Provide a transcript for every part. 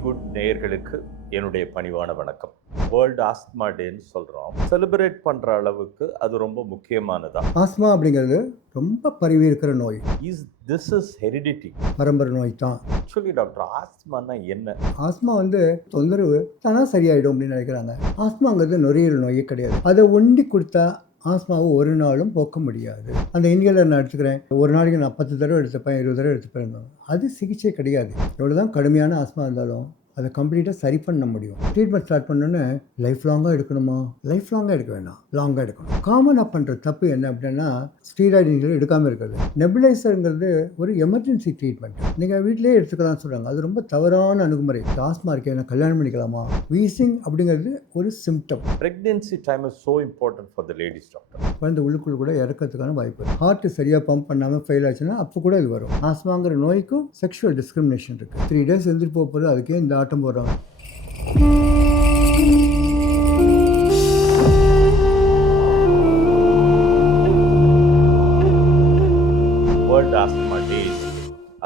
Be good நேயர்களுக்கு என்னுடைய பணிவான வணக்கம். வேர்ல்டு ஆஸ்துமா டேன்னு சொல்கிறோம். செலிப்ரேட் பண்ணுற அளவுக்கு அது ரொம்ப முக்கியமானதா? ஆஸ்மா அப்படிங்கிறது ரொம்ப பரவி இருக்கிற நோய். This is heredity. பரம்பரை நோய் தான். ஆக்சுவலி டாக்டர், ஆஸ்துமானா என்ன? ஆஸ்மா தொந்தரவு தானா சரியாயிடும் அப்படின்னு நினைக்கிறாங்க. ஆஸ்மாங்கிறது நுரையீரல் நோயே கிடையாது. அதை ஒண்டி கொடுத்தா ஆஸ்மாவை ஒரு நாளும் போக்க முடியாது. அந்த இன்ஹேலர் நான் எடுத்துக்கிறேன், ஒரு நாளைக்கு நான் 10 தடவை எடுத்துப்பேன், 20 தடவை எடுத்துப்பேன். அது சிகிச்சை கிடையாது. எவ்வளோதான் கடுமையான ஆஸ்மா இருந்தாலும் அதை கம்ப்ளீட்டாக சரி பண்ண முடியும். ட்ரீட்மெண்ட் ஸ்டார்ட் பண்ணோன்னே லைஃப் லாங்காக எடுக்கணுமா? லைஃப் லாங்காக எடுக்க வேண்டாம், லாங்காக எடுக்கணும். காமனாக பண்ணுற தப்பு என்ன அப்படின்னா, ஸ்டீராய்டு இன்ஹேலர் எடுக்காமல் இருக்கிறது. நெபுலைசருங்கிறது ஒரு எமர்ஜென்சி ட்ரீட்மெண்ட், நீங்கள் வீட்டிலேயே எடுத்துக்கலாம்னு சொல்கிறாங்க. அது ரொம்ப தவறான அணுகுமுறை. ஆஸ்மா இருக்கே, என்ன கல்யாணம் பண்ணிக்கலாமா? வீசிங் அப்படிங்கிறது ஒரு symptom. Pregnancy time is so important for the ladies, doctor. குழந்தை உள்ளுக்குள் கூட இறக்கிறதுக்கான வாய்ப்பு இருக்குது. ஹார்ட் சரியாக பம்ப் பண்ணாமல் ஃபெயில் ஆச்சுன்னா அப்போ கூட இது வரும். ஆஸ்மாங்கிற நோய்க்கும் செக்ஷுவல் டிஸ்கிரிமினேஷன் இருக்குது. 3 days எழுந்திட்டு போகிறது, அதுக்கே இந்த ஆட்டம் போடுறாங்க. வேர்ல்டு ஆஸ்துமா டே.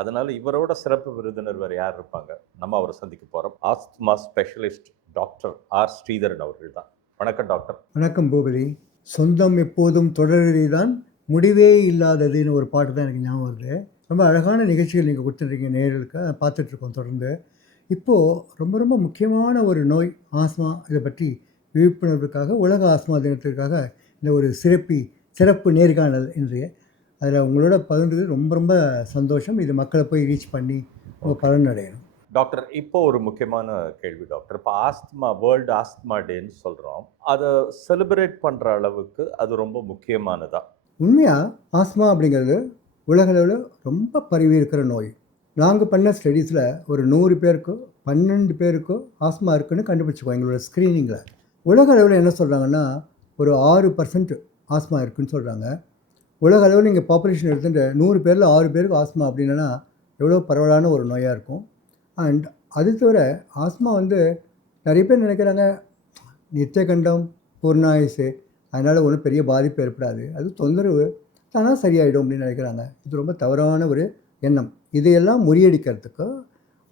அதனால இவரோட சிறப்பு விருந்தினர் வேறு யார் இருப்பாங்க? நம்ம அவரை சந்திக்க போகிறோம். Asthma specialist doctor R Sridharan அவர்கள் தான். வணக்கம் டாக்டர். வணக்கம் பூபதி. சொந்தம் எப்போதும் தொடர்கதை தான், முடிவே இல்லாததுன்னு ஒரு பாட்டு தான் எனக்கு ஞாபகம் வருது. ரொம்ப அழகான நிகழ்ச்சிகள் நீங்கள் கொடுத்துருக்கீங்க நேயர்களுக்கு, பார்த்துட்ருக்கோம் தொடர்ந்து. இப்போது ரொம்ப ரொம்ப முக்கியமான ஒரு நோய் ஆஸ்மா. இதை பற்றி விழிப்புணர்வுக்காக உலக ஆஸ்மா தினத்திற்காக இந்த ஒரு சிறப்பு நேர்காணல் இன்றைய. அதில் உங்களோட பகிர்ந்தது ரொம்ப ரொம்ப சந்தோஷம். இது மக்களை போய் ரீச் பண்ணி உங்கள் பலன் அடையணும். டாக்டர், இப்போ ஒரு முக்கியமான கேள்வி டாக்டர். இப்போ ஆஸ்துமா வேர்ல்டு ஆஸ்துமா டேன்னு சொல்கிறோம். அதை செலிப்ரேட் பண்ணுற அளவுக்கு அது ரொம்ப முக்கியமானதா? உண்மையாக ஆஸ்மா அப்படிங்கிறது உலகளவில் ரொம்ப பரவி இருக்கிற நோய். நாங்கள் பண்ண ஸ்டடீஸில் ஒரு 100 பேருக்கோ 12 பேருக்கோ ஆஸ்மா இருக்குதுன்னு கண்டுபிடிச்சிக்குவோம் எங்களோட ஸ்க்ரீனிங்கில். உலக அளவில் என்ன சொல்கிறாங்கன்னா, ஒரு 6% ஆஸ்மா இருக்குதுன்னு சொல்கிறாங்க. உலக அளவில் நீங்கள் பாப்புலேஷன் எடுத்துகிட்டு 100 பேரில் 6 பேருக்கு ஆஸ்மா அப்படின்னா எவ்வளோ பரவலான ஒரு நோயாக இருக்கும். அண்ட் அது தவிர ஆஸ்மா நிறைய பேர் நினைக்கிறாங்க நித்தியகண்டம் பூர்ணாயுசு, அதனால் ஒன்றும் பெரிய பாதிப்பு ஏற்படாது, அது தொந்தரவு தானாக சரியாயிடும் அப்படின்னு நினைக்கிறாங்க. இது ரொம்ப தவறான ஒரு எண்ணம். இதையெல்லாம் முறியடிக்கிறதுக்கு,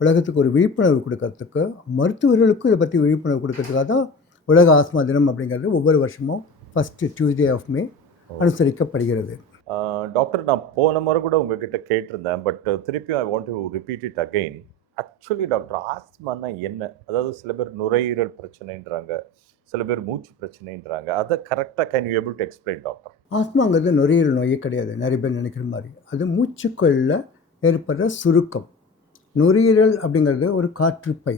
உலகத்துக்கு ஒரு விழிப்புணர்வு கொடுக்கறதுக்கு, மருத்துவர்களுக்கும் இதை பற்றி விழிப்புணர்வு கொடுக்கறதுக்காக தான் உலக ஆஸ்மா தினம் அப்படிங்கிறது ஒவ்வொரு வருஷமும் ஃபஸ்ட்டு டியூஸ்டே ஆஃப் மே அனுசரிக்கப்படுகிறது. டாக்டர், நான் போன முறை கூட உங்ககிட்ட கேட்டிருந்தேன், பட் திருப்பி I want to repeat it again. Actually doctor, ஆஸ்துமானா என்ன? அதாவது சில பேர் நுரையீரல் பிரச்சனைன்றாங்க, சில பேர் மூச்சு பிரச்சனைன்றாங்க. அதை கரெக்டாக can you able to explain doctor? ஆஸ்மாங்கிறது நுரையீரல் நோயே கிடையாது, நிறைய பேர் நினைக்கிற மாதிரி. அது மூச்சுக்குள்ள ஏற்படுற சுருக்கம். நுரையீரல் அப்படிங்கிறது ஒரு காற்றுப்பை.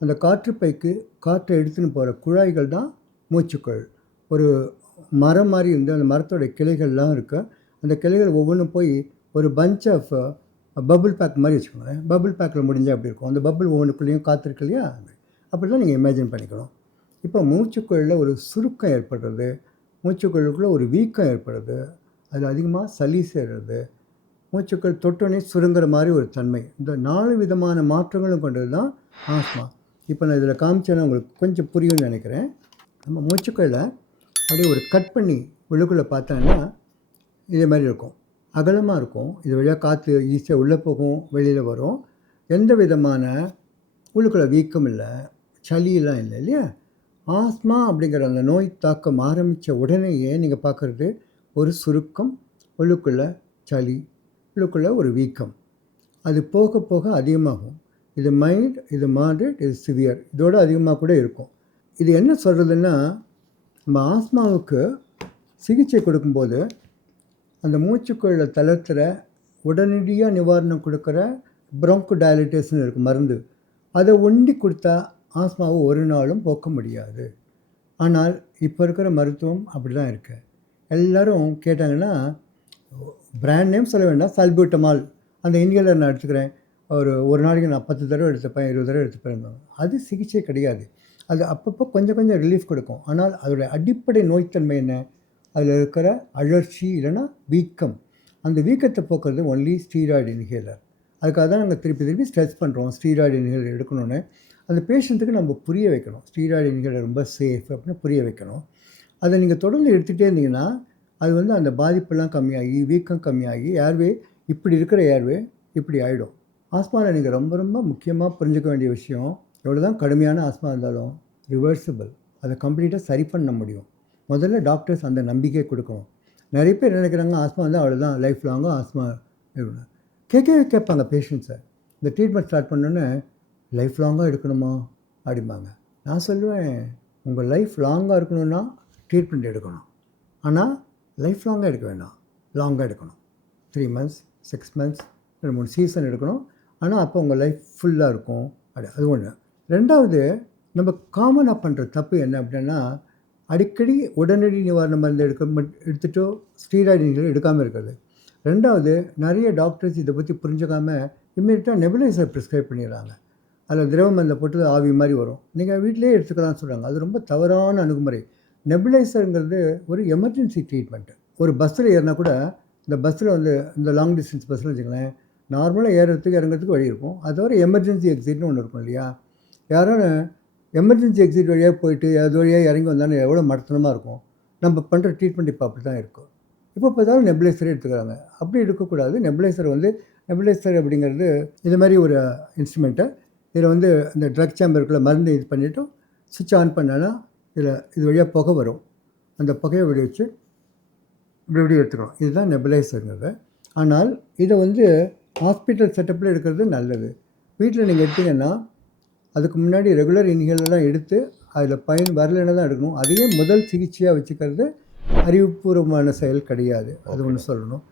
அந்த காற்றுப்பைக்கு காற்றை எடுத்துன்னு போகிற குழாய்கள் தான் மூச்சுக்குள். ஒரு மரம் மாதிரி அந்த மரத்தோட கிளைகள்லாம் இருக்குது. அந்த கிளைகள் ஒவ்வொன்றும் போய் ஒரு பஞ்ச் ஆஃப் பபுள் பேக் மாதிரி வச்சுக்கோங்களேன். பபுள் பேக்கில் முடிஞ்சால் அப்படி இருக்கும். அந்த பபுள் ஒவ்வொன்றுக்குள்ளேயும் காற்று இருக்கு இல்லையா, அப்படி தான் நீங்கள் இமேஜின் பண்ணிக்கணும். இப்போ மூச்சுக்குள்ளில் ஒரு சுருக்கம் ஏற்படுறது, மூச்சுக்குள்ளுக்குள்ளே ஒரு வீக்கம் ஏற்படுறது, அதில் அதிகமாக சளி சேர்றது, மூச்சுக்கள் தொட்டோன்னே சுருங்குற மாதிரி ஒரு தன்மை. இந்த 4 விதமான மாற்றங்களும் கொண்டது தான் ஆஸ்மா. இப்போ நான் இதில் காமிச்சேன்னா உங்களுக்கு கொஞ்சம் புரியும்னு நினைக்கிறேன். நம்ம மூச்சுக்களில் அப்படியே ஒரு கட் பண்ணி உள்ளுக்குள்ளே பார்த்தோன்னா இதே மாதிரி இருக்கும், அகலமாக இருக்கும். இது வழியாக காற்று ஈஸியாக உள்ளே போகும், வெளியில் வரும். எந்த விதமான உள்ளுக்குள்ளே வீக்கம் இல்லை, சளியெல்லாம் இல்லை இல்லையா. ஆஸ்மா அப்படிங்கிற அந்த நோய் தாக்கம் ஆரம்பித்த உடனேயே நீங்கள் பார்க்குறது ஒரு சுருக்கம், உள்ளுக்குள்ளே சளி, உள்ளுக்குள்ளே ஒரு வீக்கம். அது போக போக அதிகமாகும். இது மைல்டு, இது மாட்ரேட், இது சிவியர், இதோடு அதிகமாக கூட இருக்கும். இது என்ன சொல்கிறதுன்னா, நம்ம ஆஸ்மாவுக்கு சிகிச்சை கொடுக்கும்போது அந்த மூச்சுக்குள்ள தளர்த்துற உடனடியாக நிவாரணம் கொடுக்குற ப்ரோங்கோ டயலிட்டேஷன் இருக்குது மருந்து, அதை ஒண்டி கொடுத்தா ஆஸ்மாவை ஒரு நாளும் போக்க முடியாது. ஆனால் இப்போ இருக்கிற மருத்துவம் அப்படி தான் இருக்குது. எல்லோரும் கேட்டாங்கன்னா, பிராண்ட் நேம் சொல்ல வேண்டாம், சல்பூட்டமால் அந்த இன்ஹேலர் நான் எடுத்துக்கிறேன், ஒரு நாளைக்கு நான் 10 தடவை எடுத்துப்பேன், 20 தடவை எடுத்துப்பேன். அது சிகிச்சை கிடையாது. அது அப்பப்போ கொஞ்சம் கொஞ்சம் ரிலீஃப் கொடுக்கும். ஆனால் அதோடய அடிப்படை நோய்த்தன்மை என்ன? அதில் இருக்கிற அழற்சி இல்லைன்னா வீக்கம். அந்த வீக்கத்தை போக்குறது ஒன்லி ஸ்டீராய்டு இன்ஹேலர். அதுக்காக தான் நாங்கள் திருப்பி ஸ்ட்ரெஸ் பண்ணுறோம், ஸ்டீராய்டு இன்ஹேலர் எடுக்கணும்னு. அந்த பேஷண்ட்டுக்கு நம்ம புரிய வைக்கணும், ஸ்டீராய்டு இன்ஹேலர் ரொம்ப சேஃப் அப்படின்னு புரிய வைக்கணும். அதை நீங்கள் தொடர்ந்து எடுத்துகிட்டே இருந்தீங்கன்னா அது அந்த பாதிப்பெல்லாம் கம்மியாகி, வீக்கம் கம்மியாகி, ஏர்வே இப்படி இருக்கிற ஏர்வே இப்படி ஆகிடும். ஆஸ்மாவில் நீங்கள் ரொம்ப ரொம்ப முக்கியமாக புரிஞ்சுக்க வேண்டிய விஷயம், எவ்வளோ தான் கடுமையான ஆஸ்மா இருந்தாலும் ரிவர்சிபிள். அதை கம்ப்ளீட்டாக சரி பண்ண முடியும். முதல்ல டாக்டர்ஸ் அந்த நம்பிக்கையை கொடுக்கணும். நிறைய பேர் நினைக்கிறாங்க ஆஸ்மா வந்து அவ்வளோதான் லைஃப் லாங்காக ஆஸ்மா இருக்கணும். கேட்பாங்க பேஷண்ட்ஸை. இந்த ட்ரீட்மெண்ட் ஸ்டார்ட் பண்ணோன்னே லைஃப் லாங்காக எடுக்கணுமா அப்படிம்பாங்க. நான் சொல்லுவேன், உங்கள் லைஃப் லாங்காக இருக்கணும்னா ட்ரீட்மெண்ட் எடுக்கணும். ஆனால் லைஃப் லாங்காக எடுக்க வேண்டாம், லாங்காக எடுக்கணும். 3 months 6 months 2-3 சீசன் எடுக்கணும். ஆனால் அப்போ உங்கள் லைஃப் ஃபுல்லாக இருக்கும். அது ஒன்று. ரெண்டாவது, நம்ம காமனாக பண்ணுற தப்பு என்ன அப்படின்னா, அடிக்கடி உடனடி நிவாரண மருந்து எடுத்துட்டோ ஸ்டீராய்டு இன்ஹேலர் எடுக்காமல் இருக்கிறது. ரெண்டாவது, நிறைய டாக்டர்ஸ் இதை பற்றி புரிஞ்சுக்காமல் இம்மீடியட்டாக நெபுலைசர் ப்ரிஸ்கிரைப் பண்ணிடுறாங்க. அதில் திரவ மருந்தை போட்டு ஆவி மாதிரி வரும், நீங்கள் வீட்டிலேயே எடுத்துக்கலாம்னு சொல்கிறாங்க. அது ரொம்ப தவறான அணுகுமுறை. நெபுலைசருங்கிறது ஒரு எமர்ஜென்சி ட்ரீட்மெண்ட்டு. ஒரு பஸ்ஸில் ஏறினா கூட, இந்த பஸ்ஸில் வந்து இந்த லாங் டிஸ்டன்ஸ் பஸ்ஸில் வச்சுங்களேன், நார்மலாக ஏறுறதுக்கு இறங்குறதுக்கு வழி இருக்கும். அது தவிர எமர்ஜென்சி எக்ஸிட்னு ஒன்று இருக்கும் இல்லையா? யாரும் எமர்ஜென்சி எக்ஸிட் வழியாக போயிட்டு அது வழியாக இறங்கி வந்தாலும் எவ்வளோ மடத்தனமாக இருக்கும். நம்ம பண்ணுற ட்ரீட்மெண்ட் இப்போ அப்படி தான் இருக்கும். இப்போ பார்த்தாலும் நெபுலைசரே எடுத்துக்கிறாங்க. அப்படி எடுக்கக்கூடாது. நெபுலைசர் அப்படிங்கிறது இது மாதிரி ஒரு இன்ஸ்ட்ருமெண்ட்டை, இதில் வந்து இந்த ட்ரக் சேம்பருக்குள்ளே மருந்து இது பண்ணிவிட்டு சுவிட்ச் ஆன் பண்ணால் இது வழியாக புகை வரும். அந்த புகையை வச்சு இப்படி எடுத்துக்கணும். இதுதான் நெபுலைசருங்கிறது. ஆனால் இதை வந்து ஹாஸ்பிட்டல் செட்டப்பில் எடுக்கிறது நல்லது. வீட்டில் நீங்கள் எடுத்தீங்கன்னா அதுக்கு முன்னாடி ரெகுலர் இன்ஹேலர்லாம் எடுத்து அதில் பயன் வரலைன்னா தான் எடுக்கணும். அதையே முதல் சிகிச்சையாக வச்சுக்கிறது அறிவுபூர்வமான செயல் கிடையாது. அது ஒன்று சொல்லணும்.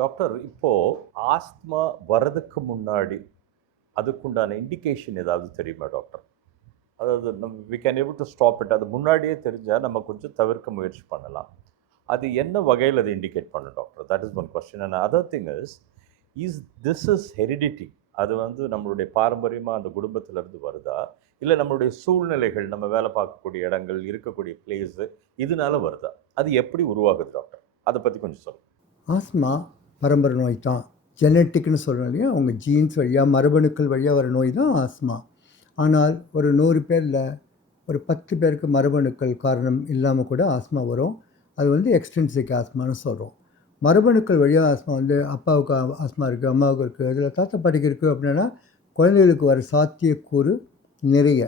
டாக்டர், இப்போது ஆஸ்துமா வர்றதுக்கு முன்னாடி அதுக்குண்டான இண்டிகேஷன் ஏதாவது தெரியுமா டாக்டர்? அதாவது we can able to stop it. அது முன்னாடியே தெரிஞ்சால் நம்ம கொஞ்சம் தவிர்க்க முயற்சி பண்ணலாம். அது என்ன வகையில் அது இண்டிகேட் பண்ணும் doctor? That is one question. And other thing is this is heredity. அது வந்து நம்மளுடைய பாரம்பரியமாக அந்த குடும்பத்திலேருந்து வருதா, இல்லை நம்மளுடைய சூழ்நிலைகள், நம்ம வேலை பார்க்கக்கூடிய இடங்கள், இருக்கக்கூடிய பிளேஸு, இதனால வருதா? அது எப்படி உருவாகுது டாக்டர்? அதை பற்றி கொஞ்சம் சொல்லுங்கள். ஆஸ்மா பரம்பரை நோய் தான். ஜெனட்டிக்னு சொல்கிறோம் இல்லையா? உங்கள் ஜீன்ஸ் வழியாக மரபணுக்கள் வழியாக வர நோய் தான் ஆஸ்மா. ஆனால் ஒரு 100 பேரில் ஒரு 10 பேருக்கு மரபணுக்கள் காரணம் இல்லாமல் கூட ஆஸ்மா வரும். அது வந்து எக்ஸ்ட்ரின்சிக் ஆஸ்மான்னு சொல்கிறோம். மரபணுக்கள் வழியாக ஆஸ்மா வந்து அப்பாவுக்கு ஆஸ்மா இருக்குது, அம்மாவுக்கு இருக்குது, அதில் தாத்தா பாட்டிக்கு இருக்குது அப்படின்னா குழந்தைகளுக்கு வர சாத்தியக்கூறு நிறைய.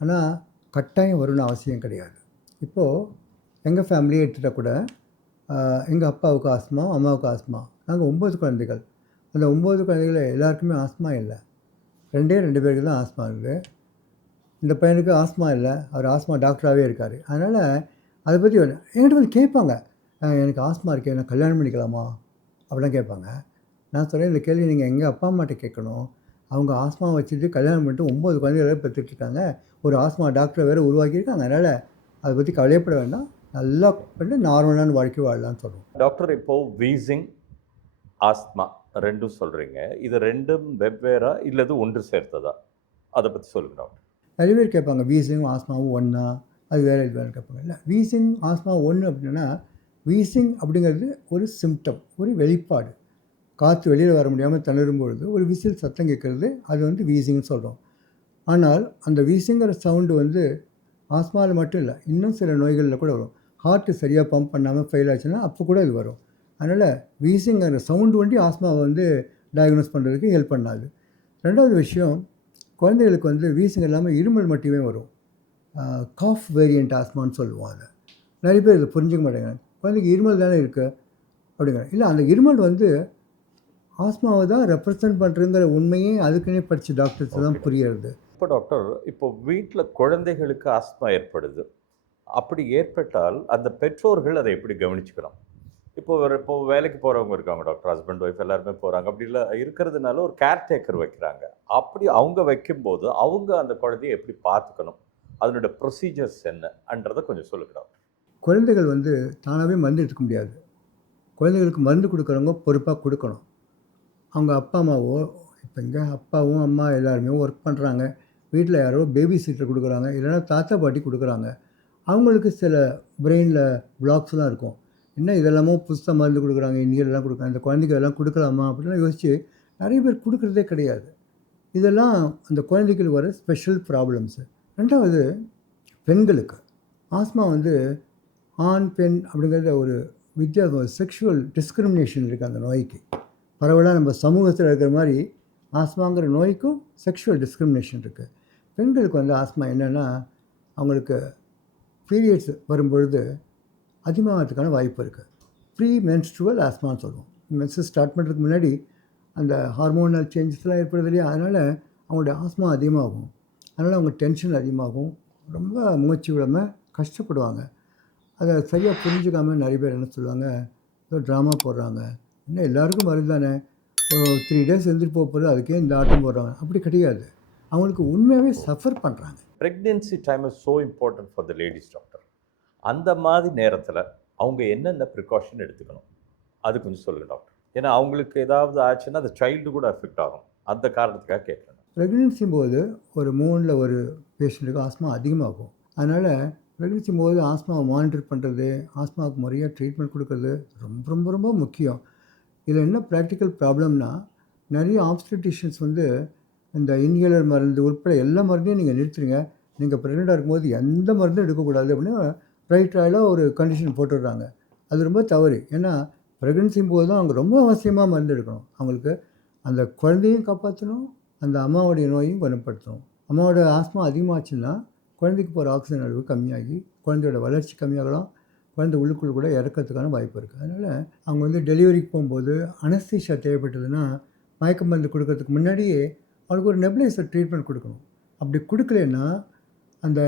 ஆனால் கட்டாயம் வரும்னு அவசியம் கிடையாது. இப்போது எங்கள் ஃபேமிலியை எடுத்துகிட்டால் கூட எங்கள் அப்பாவுக்கு ஆஸ்மா, அம்மாவுக்கு ஆஸ்மா. நாங்கள் 9 குழந்தைகள். அந்த 9 குழந்தைகள் எல்லாருக்குமே ஆஸ்மா இல்லை. 2 பேருக்கு தான் ஆஸ்மா இருக்குது. இந்த பையனுக்கு ஆஸ்மா இல்லை, அவர் ஆஸ்மா டாக்டராகவே இருக்கார். அதனால் அதை பற்றி என்கிட்ட வந்து கேட்பாங்க, எனக்கு ஆஸ்மா இருக்கே, நான் கல்யாணம் பண்ணிக்கலாமா அப்படிலாம் கேட்பாங்க. நான் சொல்கிறேன், இந்த கேள்வி நீங்கள் எங்கள் அப்பா அம்மாட்ட கேட்கணும். அவங்க ஆஸ்மா வச்சுட்டு கல்யாணம் பண்ணிட்டு 9 குழந்தைகளை பெற்றுட்ருக்காங்க. ஒரு ஆஸ்மா டாக்டரை வேறு உருவாக்கியிருக்காங்க. அதனால் அதை பற்றி கவலைப்பட வேண்டாம், நல்லா பண்ணி நார்மலான வாழ்க்கை வாழலாம்னு சொல்லுவோம். டாக்டர், இப்போது வீசிங், ஆஸ்மா ரெண்டும் சொல்கிறீங்க. இது ரெண்டும் வெவ்வேறா இல்லது ஒன்று சேர்த்ததா? அதை பற்றி சொல்லுங்கள் டாக்டர். நிறைய பேர் கேட்பாங்க, வீசிங்கும் ஆஸ்மாவும் ஒன்றா, அது வேறு இது வேறு கேட்பாங்க. இல்லை, வீசிங் ஆஸ்மா ஒன்று அப்படின்னா, வீசிங் அப்படிங்கிறது ஒரு சிம்டம், ஒரு வெளிப்பாடு. காற்று வெளியில் வர முடியாமல் திணறும் பொழுது ஒரு விசில் சத்தம் கேட்குறது, அது வந்து வீசிங்னு சொல்கிறோம். ஆனால் அந்த வீசிங்கிற சவுண்டு வந்து ஆஸ்மாவில் மட்டும் இல்லை, இன்னும் சில நோய்களில் கூட வரும். ஹார்ட்டு சரியாக பம்ப் பண்ணாமல் ஃபெயில் ஆச்சுன்னா அப்போ கூட இது வரும். அதனால் வீசிங்கிற சவுண்டு வண்டி ஆஸ்மாவை வந்து டயக்னோஸ் பண்ணுறதுக்கு ஹெல்ப் பண்ணாது. ரெண்டாவது விஷயம், குழந்தைகளுக்கு வந்து வீசிங் இல்லாமல் இருமல் மட்டுமே வரும். காஃப் வேரியண்ட் ஆஸ்மான்னு சொல்லுவோம். அதை நிறைய பேர் இதை புரிஞ்சிக்க மாட்டேங்கிறாங்க. குழந்தைக்கு இருமல் தானே இருக்குது அப்படிங்கிறாங்க. இல்லை, அந்த இருமல் வந்து ஆஸ்மாவை தான் ரெப்ரசன்ட் பண்ணுறதுங்கிற உண்மையே அதுக்குன்னே படித்த டாக்டர்ஸ் தான் புரியுறது. இப்போ டாக்டர், இப்போ வீட்டில் குழந்தைகளுக்கு ஆஸ்மா ஏற்படுது. அப்படி ஏற்பட்டால் அந்த பெற்றோர்கள் அதை எப்படி கவனிச்சுக்கணும்? இப்போ வேலைக்கு போகிறவங்க இருக்காங்க டாக்டர், ஹஸ்பண்ட் ஒய்ஃப் எல்லாருமே போகிறாங்க. அப்படி இல்லை இருக்கிறதுனால ஒரு கேர்டேக்கர் வைக்கிறாங்க. அப்படி அவங்க வைக்கும்போது அவங்க அந்த குழந்தையை எப்படி பார்த்துக்கணும்? அதனோட ப்ரொசீஜர்ஸ் என்னன்றதை கொஞ்சம் சொல்லுங்க டாக்டர். குழந்தைகள் வந்து தானாகவே மருந்து எடுத்துக்க முடியாது. குழந்தைகளுக்கு மருந்து கொடுக்குறவங்க பொறுப்பாக கொடுக்கணும். அவங்க அப்பா அம்மாவோ, இப்போ இங்கே அப்பாவும் அம்மா எல்லாருமே ஒர்க் பண்ணுறாங்க, வீட்டில் யாரோ பேபி சீட்டர் கொடுக்குறாங்க, இல்லைனா தாத்தா பாட்டி கொடுக்குறாங்க. அவங்களுக்கு சில பிரெயினில் பிளாக்ஸ்லாம் இருக்கும். என்ன இதெல்லாமோ புதுசாக மருந்து கொடுக்குறாங்க, இன்ஹேலர்லாம் கொடுக்குறாங்க, இந்த குழந்தைக்கு இதெல்லாம் கொடுக்கலாமா அப்படிலாம் யோசித்து நிறைய பேர் கொடுக்குறதே கிடையாது. இதெல்லாம் அந்த குழந்தைகளுக்கு வர ஸ்பெஷல் ப்ராப்ளம்ஸு. ரெண்டாவது, பெண்களுக்கு ஆஸ்மா வந்து ஆண் பெண் அப்படிங்கிறத ஒரு வித்தியாசம், செக்ஷுவல் டிஸ்கிரிமினேஷன் இருக்குது அந்த நோய்க்கு. பரவலாக நம்ம சமூகத்தில் இருக்கிற மாதிரி ஆஸ்மாங்கிற நோய்க்கும் செக்ஷுவல் டிஸ்கிரிமினேஷன் இருக்குது. பெண்களுக்கு வந்து ஆஸ்மா என்னென்னா, அவங்களுக்கு பீரியட்ஸ் வரும்பொழுது அதிகமாகிறதுக்கான வாய்ப்பு இருக்குது. ப்ரீ மென்ஸ்ட்ருவல் ஆஸ்மான்னு சொல்லுவோம். மென்சஸ் ஸ்டார்ட் பண்ணுறதுக்கு முன்னாடி அந்த ஹார்மோனல் சேஞ்சஸ்லாம் ஏற்படுது இல்லையா, அதனால் அவங்களுடைய ஆஸ்மா அதிகமாகும். அதனால் அவங்க டென்ஷன் அதிகமாகும், ரொம்ப மூச்சு விடாமல் கஷ்டப்படுவாங்க. அதை சரியாக புரிஞ்சுக்காமல் நிறைய பேர் என்ன சொல்லுவாங்க, ஏதோ ட்ராமா போடுறாங்க, இன்னும் எல்லாருக்கும் வருது தானே, ஒரு 3 டேஸ் இருந்துட்டு போகுது, அதுக்கே இந்த ஆட்டம் போடுறாங்க. அப்படி கிடையாது, அவங்களுக்கு உண்மையாகவே சஃபர் பண்ணுறாங்க. Pregnancy time is so important for the ladies doctor. அந்த மாதிரி நேரத்தில் அவங்க என்னென்ன ப்ரிகாஷன் எடுத்துக்கணும், அது கொஞ்சம் சொல்லுங்கள் டாக்டர். ஏன்னா அவங்களுக்கு ஏதாவது ஆச்சுன்னா அந்த சைல்டு கூட அஃபெக்ட் ஆகும். அந்த காரணத்துக்காக கேட்குறேன். ப்ரெக்னென்சி போது ஒரு 3ல் ஒரு பேஷண்ட்டுக்கு ஆஸ்மா அதிகமாகும். அதனால் ப்ரெக்னென்சி போது ஆஸ்மாவை மானிட்டர் பண்ணுறது, ஆஸ்மாவுக்கு முறையாக ட்ரீட்மெண்ட் கொடுக்கறது ரொம்ப ரொம்ப ரொம்ப முக்கியம். இதில் என்ன ப்ராக்டிக்கல் ப்ராப்ளம்னா, நிறைய ஆப்ஸ்டெட்ரிஷியன்ஸ் வந்து இந்த இன்ஹேலர் மருந்து உட்பட எல்லா மருந்தையும் நீங்கள் நிறுத்துறீங்க, நீங்கள் ப்ரெக்னெண்ட்டாக இருக்கும்போது எந்த மருந்தும் எடுக்கக்கூடாது அப்படின்னு ரைட் ராயலாக ஒரு கண்டிஷன் போட்டுடுறாங்க. அது ரொம்ப தவறு. ஏன்னா ப்ரெக்னென்சி போது தான் அவங்க ரொம்ப அவசியமாக மருந்து எடுக்கணும். அவங்களுக்கு அந்த குழந்தையும் காப்பாற்றணும், அந்த அம்மாவுடைய நோயும் குணப்படுத்தணும். அம்மாவோட ஆஸ்மா அதிகமாச்சுன்னா குழந்தைக்கு போகிற ஆக்சிஜன் அளவு கம்மியாகி குழந்தையோட வளர்ச்சி கம்மியாகலாம், குழந்தை உள்ளுக்குள் கூட இறக்கிறதுக்கான வாய்ப்பு இருக்குது. அதனால் அவங்க வந்து டெலிவரிக்கு போகும்போது அனஸ்தீஷியா தேவைப்பட்டதுன்னா மயக்க மருந்து கொடுக்கறதுக்கு முன்னாடியே அவங்களுக்கு ஒரு நெபுலைசர் ட்ரீட்மெண்ட் கொடுக்கணும். அப்படி கொடுக்கலன்னா அந்த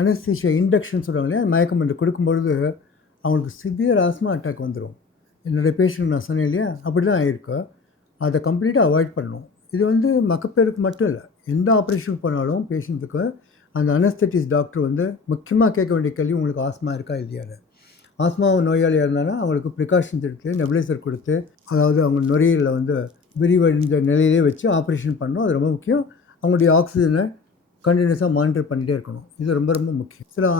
அனஸ்தீஷியா இண்டக்ஷன் சொல்கிறாங்க இல்லையா, மயக்க மருந்து கொடுக்கும்பொழுது அவங்களுக்கு சிவியர் ஆஸ்மா அட்டாக் வந்துடும். என்னுடைய பேஷண்ட் நான் சொன்னேன் இல்லையா, அப்படி தான் ஆகிருக்கு. அதை கம்ப்ளீட்டாக அவாய்ட் பண்ணணும். இது வந்து மகப்பேருக்கு மட்டும் இல்லை, எந்த ஆப்ரேஷன் பண்ணாலும் பேஷண்ட்டுக்கு அந்த அனஸ்தெட்டிஸ்ட் டாக்டர் வந்து முக்கியமாக கேட்க வேண்டிய கேள்வி, உங்களுக்கு ஆஸ்மா இருக்கா இல்லையான்னு. ஆஸ்மா நோயாளியாக இருந்தாலும் அவங்களுக்கு ப்ரிகாஷன்ஸ் எடுத்து நெபுலைசர் கொடுத்து, அதாவது அவங்க நுரையீரலில் வந்து விரிவடைந்த நிலையிலே வச்சு ஆப்ரேஷன் பண்ணணும். அது ரொம்ப முக்கியம். அவங்களுடைய ஆக்சிஜனை கண்டினியூஸாக மானிட்டர் பண்ணிகிட்டே இருக்கணும். இது ரொம்ப ரொம்ப முக்கியம். சில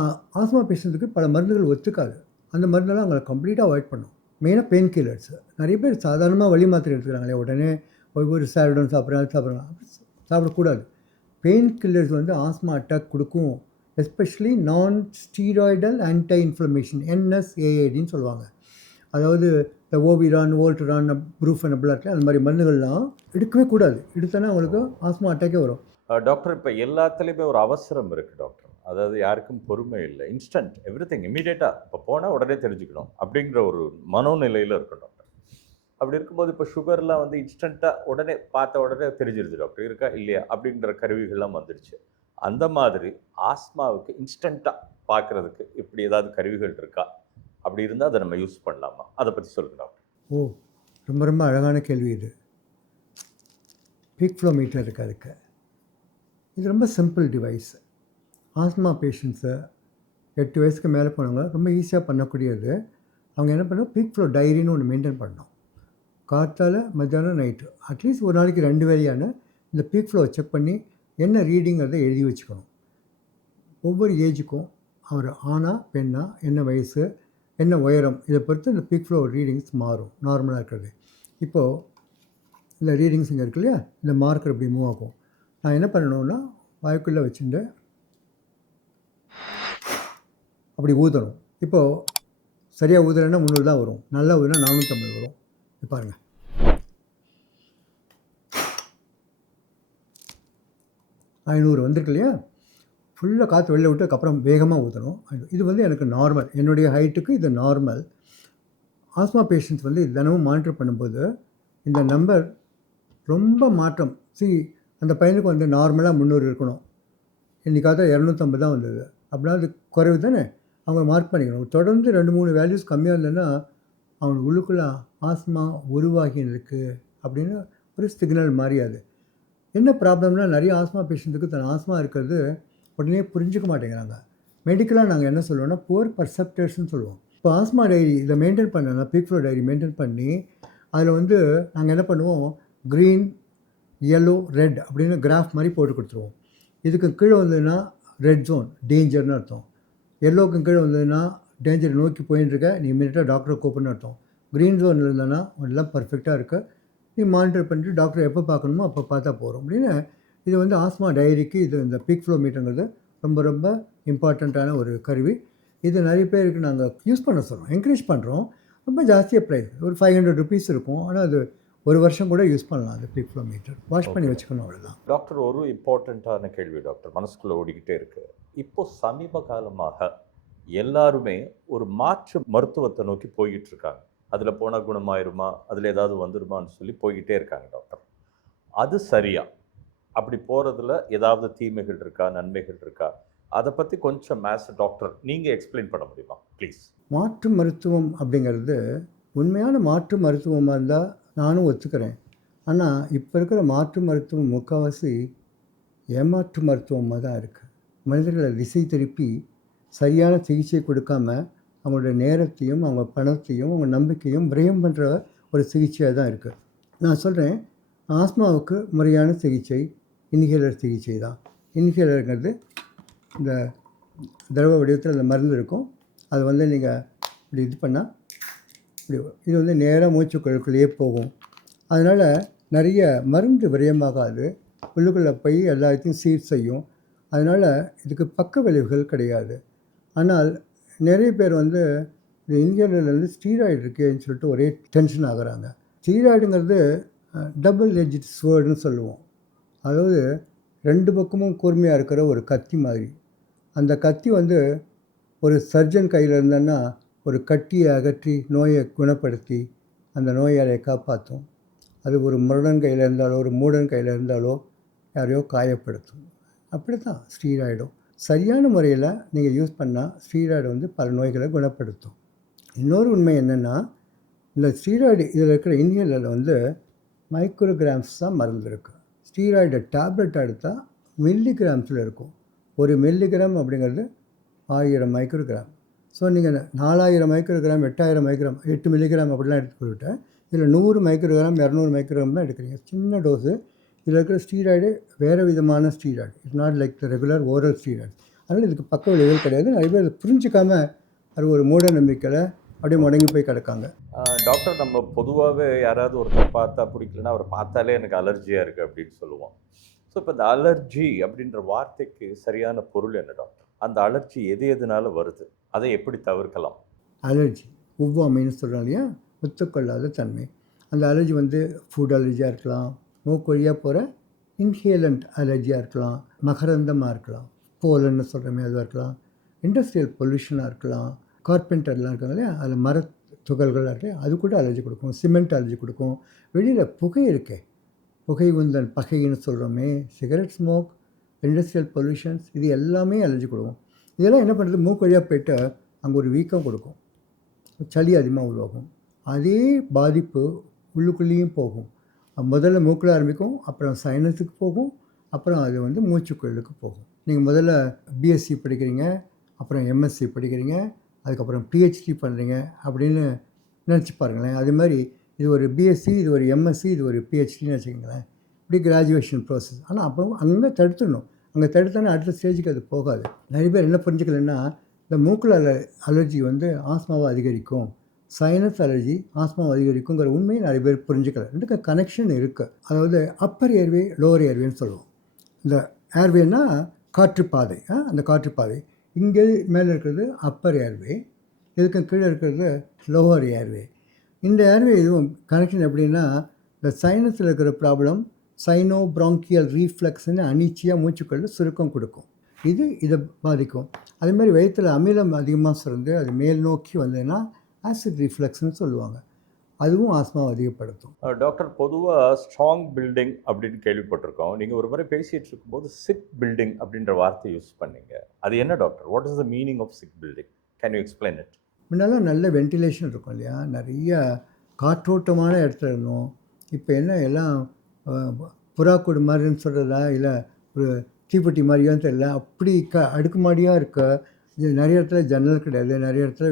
ஆஸ்மா பேஷண்ட்டுக்கு பல மருந்துகள் ஒத்துக்காது. அந்த மருந்தெல்லாம் அவங்களை கம்ப்ளீட்டாக அவாய்ட் பண்ணணும். மெயினாக பெயின் கில்லர்ஸ். நிறைய பேர் சாதாரணமாக வலி மாத்திரை எடுத்துக்கிறாங்களே, உடனே ஒவ்வொரு சாரிடன் சாப்பிட்றாங்க, அது சாப்பிட்றாங்க. சாப்பிடக்கூடாது. பெயின் கில்லர்ஸ் வந்து ஆஸ்மா அட்டாக் கொடுக்கும். எஸ்பெஷலி நான் ஸ்டீராய்டல் ஆன்டி இன்ஃப்ளமேஷன், NSAIDன்னு சொல்லுவாங்க. அதாவது இந்த ஓவிரான், வோல்ட்ரான், ப்ரூஃபன் அப்படிலாம் இருக்குது, அந்த மாதிரி மருந்துகள்லாம் எடுக்கவே கூடாது. எடுத்தோன்னா அவங்களுக்கு ஆஸ்மா அட்டாக்கே வரும். டாக்டர், இப்போ எல்லாத்துலேயுமே ஒரு அவசரம் இருக்குது டாக்டர். அதாவது யாருக்கும் பொறுமை இல்லை, இன்ஸ்டன்ட் எவ்ரிதிங் இமீடியட்டாக இப்போ போனால் உடனே தெரிஞ்சுக்கணும் அப்படிங்கிற ஒரு மனோநிலையில் இருக்கும் டாக்டர். அப்படி இருக்கும்போது இப்போ சுகர்லாம் வந்து இன்ஸ்டண்ட்டாக உடனே பார்த்த உடனே தெரிஞ்சிருது டாக்டர், இருக்கா இல்லையா அப்படிங்கிற கருவிகள்லாம் வந்துடுச்சு. அந்த மாதிரி ஆஸ்மாவுக்கு இன்ஸ்டண்ட்டாக பார்க்குறதுக்கு இப்படி ஏதாவது கருவிகள் இருக்கா? அப்படி இருந்தால் அதை நம்ம யூஸ் பண்ணலாமா? அதை பற்றி சொல்லுங்கள் டாக்டர். ஓ, ரொம்ப ரொம்ப அழகான கேள்வி இது. பீக் ஃப்ளோ மீட்டர் இருக்குது அதுக்கு. இது ரொம்ப சிம்பிள் டிவைஸ். ஆஸ்மா பேஷண்ட்ஸை 8 வயசுக்கு மேலே போனவங்க ரொம்ப ஈஸியாக பண்ணக்கூடியது. அவங்க என்ன பண்ணணும், பீக் ஃப்ளோ டைரின்னு ஒன்று மெயின்டைன் பண்ணணும். காத்தால மத்தியானம் நைட்டு அட்லீஸ்ட் ஒரு நாளைக்கு 2 வேளையான இந்த பீக் ஃப்ளோ செக் பண்ணி என்ன ரீடிங்கிறத எழுதி வச்சுக்கணும். ஒவ்வொரு ஏஜுக்கும் அவர் ஆணா பெண்ணா, என்ன வயசு, என்ன உயரம், இதை பொறுத்து இந்த பீக் ஃப்ளோ ரீடிங்ஸ் மாறும். நார்மலாக இருக்கிறது. இப்போது இந்த ரீடிங்ஸ் இங்கே இருக்கு இல்லையா, இந்த மார்க்கர் இப்படி மூவ் ஆகும். நான் என்ன பண்ணணும்னா வாய்க்குள்ளே வச்சுட்டு அப்படி ஊதணும். இப்போது சரியாக ஊதலைன்னா 300 தான் வரும், நல்லா ஊதுனா 450 வரும். பாருங்கள், 500 வந்திருக்கு இல்லையா. ஃபுல்லாக காற்று வெளில விட்டதுக்கப்புறம் வேகமாக ஊற்றணும். இது வந்து எனக்கு நார்மல், என்னுடைய ஹைட்டுக்கு இது நார்மல். ஆஸ்மா பேஷண்ட்ஸ் வந்து தினமும் மானிட்டர் பண்ணும்போது இந்த நம்பர் ரொம்ப மாற்றம். அந்த பையனுக்கு வந்து நார்மலாக 300 இருக்கணும், இன்றைக்காக 250 தான் வந்தது. அப்படின்னா அது குறைவு தானே, அவங்க மார்க் பண்ணிக்கணும். தொடர்ந்து 2-3 வேல்யூஸ் கம்மியாக இருந்ததுன்னா அவனுக்கு உள்ளுக்குள்ளே ஆஸ்மா உருவாகி இருக்குது அப்படின்னு ஒரு சிக்னல் மாதிரி. அது என்ன ப்ராப்ளம்னா, நிறைய ஆஸ்மா பேஷண்ட்டுக்கு தன் ஆஸ்மா இருக்கிறது உடனே புரிஞ்சிக்க மாட்டேங்கிறாங்க. மெடிக்கலாக நாங்கள் என்ன சொல்லுவோம்னா புவர் பர்செப்டர்ஸ்ன்னு சொல்லுவோம். இப்போ ஆஸ்மா டைரி இதை மெயின்டைன் பண்ணனா, பீக் ஃப்ளோ டைரி மெயின்டைன் பண்ணி அதில் வந்து நாங்கள் என்ன பண்ணுவோம், க்ரீன், yellow, ரெட் அப்படின்னு கிராஃப் மாதிரி போட்டு கொடுத்துருவோம். இதுக்கு கீழே வந்ததுன்னா ரெட் ஜோன், டேஞ்சர்னு அர்த்தம். எல்லோவுக்கு கீழே வந்ததுன்னா டேஞ்சர் நோக்கி போயின்ட்டுருக்க, நீ இமீடியட்டாக டாக்டரை கூப்பிட்னு அர்த்தம். க்ரீன் ஜோனில் இருந்தேன்னா எல்லாம் பர்ஃபெக்டாக இருக்குது, நீ மானிட்டர் பண்ணிட்டு டாக்டர் எப்போ பார்க்கணுமோ அப்போ பார்த்தா போகிறோம் அப்படின்னு. இது வந்து ஆஸ்மா டைரிக்கு இது இந்த பீக் ஃப்ளோ மீட்டருங்கிறது ரொம்ப ரொம்ப இம்பார்ட்டண்ட்டான ஒரு கருவி. இது நிறைய பேருக்கு நாங்கள் யூஸ் பண்ண சொல்கிறோம், என்கரேஜ் பண்ணுறோம். ரொம்ப ஜாஸ்தியாக ப்ரைஸ், ஒரு 500 ருபீஸ் இருக்கும். ஆனால் அது 1 வருஷம் கூட யூஸ் பண்ணலாம் அந்த பீக் ஃப்ளோ மீட்டர். வாஷ் பண்ணி ஓகே. வச்சுக்கணும் அவ்வளோதான். டாக்டர் ஒரு இம்பார்ட்டண்ட்டான கேள்வி டாக்டர் மனசுக்குள்ள ஓடிக்கிட்டே இருக்கு. இப்போ சமீப காலமாக எல்லாருமே ஒரு மாற்று மருத்துவத்தை நோக்கி போய்கிட்டு இருக்காங்க. அதில போனா குணமாயிருமா? அதில ஏதாவது வந்துருமான்னு சொல்லி போய்க்கிட்டே இருக்காங்க டாக்டர். அது சரியா? அப்படி போறதுல ஏதாவது தீமைகள் இருக்கா? நன்மைகள் இருக்கா? அத பத்தி கொஞ்சம் ஆஸ் அ டாக்டர் நீங்க எக்ஸ்பிளைன் பண்ண முடியுமா? ப்ளீஸ். மாற்று மருத்துவம் அப்படிங்கிறது உண்மையான மாற்று மருத்துவமாக இருந்தால் நானும் ஒத்துக்கிறேன். ஆனால் இப்போ இருக்கிற மாற்று மருத்துவம் முக்கால்வாசி ஏமாற்று மருத்துவமாக தான் இருக்குது. மனிதர்களை திசை திருப்பி சரியான சிகிச்சை கொடுக்காம அவங்களுடைய நேரத்தையும் அவங்க பணத்தையும் அவங்க நம்பிக்கையும் விரயம் பண்ணுற ஒரு சிகிச்சையாக தான் இருக்குது. நான் சொல்கிறேன், ஆஸ்மாவுக்கு முறையான சிகிச்சை இன்ஹேலர் சிகிச்சை தான். இன்ஹேலருங்கிறது இந்த திரவ வடிவத்தில் அந்த மருந்து இருக்கும். அது வந்து நீங்கள் இப்படி இது பண்ணால் இப்படி இது வந்து நேராக மூச்சுக்குள்ளுக்குள்ளேயே போகும். அதனால் நிறைய மருந்து விரயமாகாது. உள்ளுக்குள்ளே போய் எல்லாத்தையும் சீர் செய்யும். அதனால் இதுக்கு பக்க விளைவுகள் கிடையாது. ஆனால் நிறைய பேர் வந்து இந்த இன்ஹேலர்லேருந்து ஸ்டீராய்டு இருக்கேன்னு சொல்லிட்டு ஒரே டென்ஷன் ஆகுறாங்க. ஸ்டீராய்டுங்கிறது டபுள் எட்ஜ்டு ஸ்வேர்டுன்னு சொல்லுவோம். அதாவது 2 பக்கமும் கூர்மையாக இருக்கிற ஒரு கத்தி மாதிரி. அந்த கத்தி வந்து ஒரு சர்ஜன் கையில் இருந்தன்னா ஒரு கட்டியை அகற்றி நோயை குணப்படுத்தி அந்த நோயாளியை காப்பாற்றும். அது ஒரு முரடன் கையில் இருந்தாலோ ஒரு மூடன் கையில் இருந்தாலோ யாரையோ காயப்படுத்தும். அப்படி தான் ஸ்டீராய்டும். சரியான முறையில் நீங்கள் யூஸ் பண்ணால் ஸ்டீராய்டு வந்து பல நோய்களை குணப்படுத்தும். இன்னொரு உண்மை என்னென்னா, இந்த ஸ்டீராய்டு இதில் இருக்கிற இன்ஹேலரில் வந்து மைக்ரோகிராம்ஸ் தான் மருந்து இருக்குது. ஸ்டீராய்டு டேப்லெட் எடுத்தால் மில்லிகிராம்ஸில் இருக்கும். 1 மில்லிகிராம் அப்படிங்கிறது 1000 மைக்ரோகிராம். ஸோ நீங்கள் 4000 மைக்ரோகிராம் 8000 மைக்ரோகிராம் 8 மில்லிகிராம் அப்படிலாம் எடுத்துக்கிட்டு இதில் 100 மைக்ரோகிராம் 200 மைக்ரோகிராம் தான் எடுக்கிறீங்க. சின்ன டோஸு. இதில் இருக்கிற ஸ்டீராய்டு வேறு விதமான steroid. It's not like the regular oral steroid. அதனால் இதுக்கு பக்க விளைவுகள் கிடையாது. நிறைய பேர் அதை புரிஞ்சிக்காம அது ஒரு மூட நம்பிக்கையில் அப்படியே முடங்கி போய் கிடக்காங்க. டாக்டர் நம்ம பொதுவாகவே யாராவது ஒருத்தர் பார்த்தா பிடிக்கலன்னா அவரை பார்த்தாலே எனக்கு அலர்ஜியாக இருக்குது அப்படின்னு சொல்லுவோம். ஸோ இப்போ இந்த அலர்ஜி அப்படின்ற வார்த்தைக்கு சரியான பொருள் என்ன டாக்டர்? அந்த அலர்ஜி எதனால வருது? அதை எப்படி தவிர்க்கலாம்? அலர்ஜி ஒவ்வாமைன்னு சொல்கிறோம் இல்லையா, ஒத்துக்கொள்ளாத தன்மை. அந்த அலர்ஜி வந்து ஃபுட் அலர்ஜியாக இருக்கலாம், மூக்கு வழியாக போகிற இன்ஹேலண்ட் அலர்ஜியாக இருக்கலாம், மகரந்தமாக இருக்கலாம், போலன்னு சொல்கிறோமே அதுவாக இருக்கலாம், இண்டஸ்ட்ரியல் பொல்யூஷனாக இருக்கலாம், கார்பெண்டர்லாம் இருக்காங்க இல்லையா, அதில் மர துகள்களாக இருக்கு, அது கூட அலர்ஜி கொடுக்கும். சிமெண்ட் அலர்ஜி கொடுக்கும். வெளியில் புகை இருக்கே, புகை உந்தன் பகைன்னு சொல்கிறோமே, சிகரெட் ஸ்மோக், இண்டஸ்ட்ரியல் பொல்யூஷன்ஸ், இது எல்லாமே அலர்ஜி கொடுக்கும். இதெல்லாம் என்ன பண்ணுறது, மூக்கு வழியாக போய்ட்டு அங்கே ஒரு வீக்கம் கொடுக்கும், சளி அதிகமாக உருவாகும். அதே பாதிப்பு உள்ளுக்குள்ளேயும் போகும். முதல்ல மூக்கில் ஆரம்பிக்கும், அப்புறம் சைனஸுக்கு போகும், அப்புறம் அது வந்து மூச்சுக்குழலுக்கு போகும். நீங்கள் முதல்ல பிஎஸ்சி படிக்கிறீங்க, அப்புறம் எம்எஸ்சி படிக்கிறீங்க, அதுக்கப்புறம் பிஹெச்டி பண்ணுறீங்க அப்படின்னு நினச்சி பாருங்களேன். அது மாதிரி இது ஒரு பிஎஸ்சி, இது ஒரு எம்எஸ்சி, இது ஒரு பிஹெச்டின்னு வச்சுக்கோங்களேன். இப்படி கிராஜுவேஷன் ப்ராசஸ். ஆனால் அப்போ அங்கே தடுத்துடணும். அங்கே தடுத்தோன்னா அடுத்த ஸ்டேஜுக்கு அது போகாது. நிறைய பேர் என்ன புரிஞ்சுக்கலன்னா, இந்த மூக்கில் அலர்ஜி வந்து ஆஸ்மாவை அதிகரிக்கும், சைனஸ் அலர்ஜி ஆஸ்மாவை அதிகரிக்குங்கிற உண்மையை நிறைய பேர் புரிஞ்சுக்கல. ரெண்டுக்கு கனெக்ஷன் இருக்குது. அதாவது அப்பர் ஏர்வே லோவர் ஏர்வேன்னு சொல்லுவோம். இந்த ஏர்வேன்னா காற்றுப்பாதை, அந்த காற்றுப்பாதை இங்கே மேலே இருக்கிறது அப்பர் ஏர்வே, இதுக்கு கீழே இருக்கிறது லோவர் ஏர்வே. இந்த ஏர்வே இதுவும் கனெக்ஷன் எப்படின்னா, இந்த சைனஸில் இருக்கிற ப்ராப்ளம் சைனோ ப்ராங்கியல் ரீஃப்ளெக்ஸ்ன்னு அனிச்சியாக மூச்சுக்குள்ள சுருக்கம் கொடுக்கும். இது இதை பாதிக்கும். அதேமாதிரி வயிற்றில் அமிலம் அதிகமாக சுரந்து அது மேல் நோக்கி வந்ததுன்னா ஆசிட் ரிஃப்ளெக்ஸ்னு சொல்லுவாங்க. அதுவும் ஆஸ்மாவை அதிகப்படுத்தும். டாக்டர் பொதுவாக ஸ்ட்ராங் பில்டிங் அப்படின்னு கேள்விப்பட்டிருக்கோம். நீங்கள் ஒரு முறை பேசிகிட்டு இருக்கும்போது சிக் பில்டிங் அப்படின்ற வார்த்தை யூஸ் பண்ணீங்க. அது என்ன doctor? What is the meaning of sick building? Can you explain it? முன்னெல்லாம் நல்ல வென்டிலேஷன் இருக்கும் இல்லையா, நிறைய காற்றோட்டமான இடத்துல இருந்தோம். இப்போ என்ன எல்லாம் புறாக்கூடு மாதிரின்னு சொல்கிறதா, இல்லை ஒரு தீப்பெட்டி மாதிரியான்னு தெரியல, அப்படி அடுக்குமாடியாக இருக்க. இது நிறைய இடத்துல ஜன்னல் கிடையாது, நிறைய இடத்துல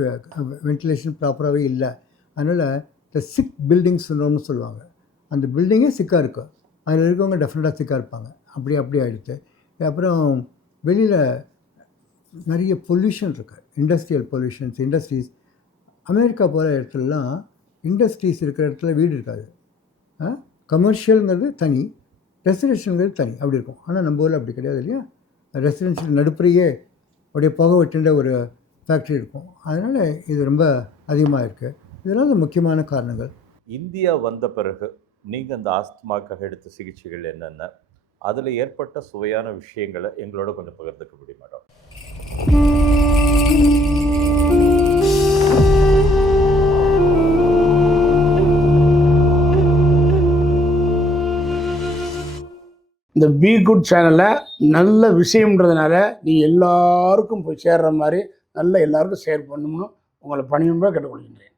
வென்டிலேஷன் ப்ராப்பராகவே இல்லை. அதனால் இந்த சிக் பில்டிங் சிண்ட்ரோம்னு சொல்லுவாங்க. அந்த பில்டிங்கே சிக்காக இருக்கும், அதில் இருக்கவங்க டெஃபினட்டாக சிக்காக இருப்பாங்க. அப்படி ஆகிடுது. அப்புறம் வெளியில் நிறைய பொல்யூஷன் இருக்குது, இண்டஸ்ட்ரியல் பொல்யூஷன்ஸ், இண்டஸ்ட்ரீஸ். அமெரிக்கா போகிற இடத்துலலாம் இண்டஸ்ட்ரீஸ் இருக்கிற இடத்துல வீடு இருக்காது. கமர்ஷியலுங்கிறது தனி, ரெசிடென்ஷியலுங்கிறது தனி, அப்படி இருக்கும். ஆனால் நம்ம ஊரில் அப்படி கிடையாது இல்லையா. ரெசிடென்ஷியல் நடுப்புறையே அப்படியே புகை வெட்டுன்ற ஒரு ஃபேக்ட்ரி இருக்கும். அதனால் இது ரொம்ப அதிகமாக இருக்குது. இதெல்லாம் முக்கியமான காரணங்கள். இந்தியா வந்த பிறகு நீங்கள் அந்த ஆஸ்துமாக்காக எடுத்த சிகிச்சைகள் என்னென்ன, அதில் ஏற்பட்ட சுவையான விஷயங்களை எங்களோட கொஞ்சம் பகிர்ந்துக்க முடியுமா டாக்டர்? இந்த பி குட் சேனலில் நல்ல விஷயம்ன்றதுனால நீ எல்லாருக்கும் போய் சேர்ற மாதிரி நல்ல எல்லாருக்கும் ஷேர் பண்ணணும்னு உங்களை பணியும்பா கேட்டுக்கொள்கின்றேன்.